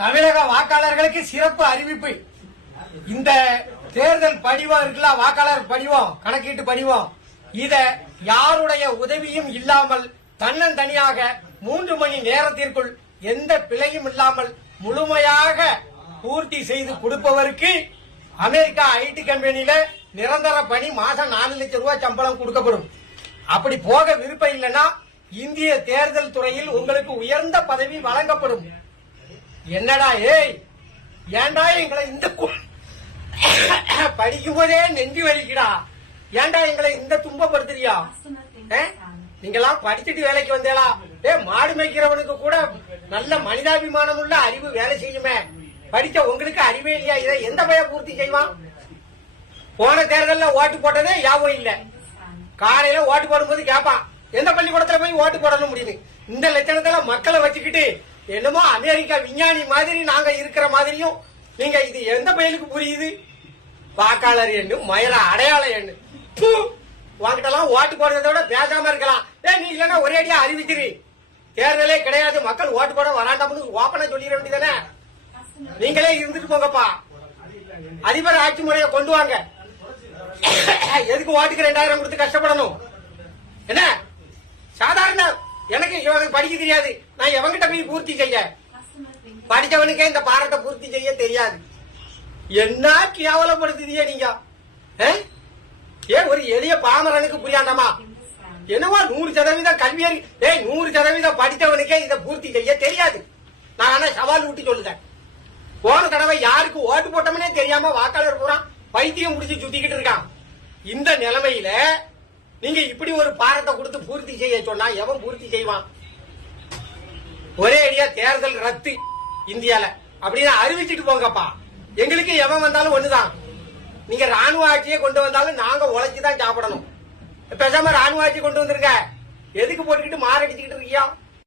தமிழக வாக்காளர்களுக்கு சிறப்பு அறிவிப்பு. இந்த தேர்தல் படிவம் இருக்குல்ல, வாக்காளர் படிவம், கணக்கீட்டு படிவம், இத யாருடைய உதவியும் இல்லாமல் தன்னந்தனியாக 3 மணி நேரத்திற்குள் எந்த பிழையும் இல்லாமல் முழுமையாக பூர்த்தி செய்து கொடுப்பவருக்கு அமெரிக்கா ஐடி கம்பெனியில நிரந்தர பணி, மாசம் 4 லட்சம் ரூபாய் சம்பளம் கொடுக்கப்படும். அப்படி போக விருப்பம் இல்லைன்னா இந்திய தேர்தல் துறையில் உங்களுக்கு உயர்ந்த பதவி வழங்கப்படும். என்னடா ஏய், ஏண்டா எங்களை இந்த படிக்கும் போதே நெஞ்சு வலிக்குடா, ஏண்டா எங்களை இந்த துன்பப்படுத்துறியா? நீங்கெல்லாம் படிச்சுட்டு வேலைக்கு வந்தேடா. மாடு மேய்க்கிறவனுக்கு கூட நல்ல மனிதாபிமானம் உள்ள அறிவு வேலை செய்யுமே, படிச்ச உங்களுக்கு அறிவே இல்லையா? இதை எந்த பைய பூர்த்தி செய்வான்? போன தேர்தலில் ஓட்டு போட்டதே யாவும் இல்ல. காலையில ஓட்டு போடும்போது கேட்பான், எந்த பள்ளிக்கூடத்துல போய் ஓட்டு போடணும் முடியுது. இந்த லட்சணத்துல மக்களை வச்சுக்கிட்டு என்னமோ அமெரிக்கா விஞ்ஞானி மாதிரி நாங்க இருக்கிற மாதிரியும் நீங்க இது எந்த பயிலுக்கு புரியுது? வாக்காளர் எண்ணு, மயில அடையாள எண்ணு. உங்ககிட்டலாம் ஓட்டு போடுறத விட பேசாம இருக்கலாம். நீ இல்லன்னா ஒரே அடியா அறிவிச்சிரு, தேர்தலே கிடையாது, மக்கள் ஓட்டு போட வராண்டாம்னு ஓப்பனா சொல்லிட வேண்டியதானே. நீங்களே இருந்துட்டு போங்கப்பா, அதிபர் ஆட்சி முறையை கொண்டு வாங்க. எதுக்கு ஓட்டுக்கு 2000 கொடுத்து கஷ்டப்படணும்? என்ன சாதாரண எனக்கு படிக்க தெரியாது, நான் எவங்கிட்ட போய் பூர்த்தி செய்ய? படிச்சவனுக்கே இந்த பாரத்தை பூர்த்தி செய்ய தெரியாது. என்ன கேவலப்படுத்துதியே நீங்க? ஒரு எளிய பாமரனுக்கு புரியாண்டாமா? என்னவா 100% கல்வியறி, 100% படித்தவனுக்கே இதை பூர்த்தி செய்ய தெரியாது. நான் ஆனா சவால் விட்டு சொல்லுதேன். போன தடவை யாருக்கு ஓட்டு போட்டோம்னே தெரியாம வாக்காளர் பூரா பைத்தியம் முடிச்சு சுத்திக்கிட்டு இருக்கான். இந்த நிலைமையில நீங்க இப்படி ஒரு பாரத்தை கொடுத்து பூர்த்தி செய்ய சொன்னா எவன் பூர்த்தி செய்வான்? ஒரே அடியா தேர்தல் ரத்து இந்தியால அப்படின்னு அறிவிச்சுட்டு போங்கப்பா. எங்களுக்கு எவன் வந்தாலும் ஒண்ணுதான். நீங்க ராணுவ ஆட்சியை கொண்டு வந்தாலும் நாங்க உழைச்சுதான் சாப்பிடணும். பேசாம ராணுவ ஆட்சி கொண்டு வந்துருங்க. எதுக்கு போட்டுக்கிட்டு மாரடிச்சுக்கிட்டு இருக்கியா?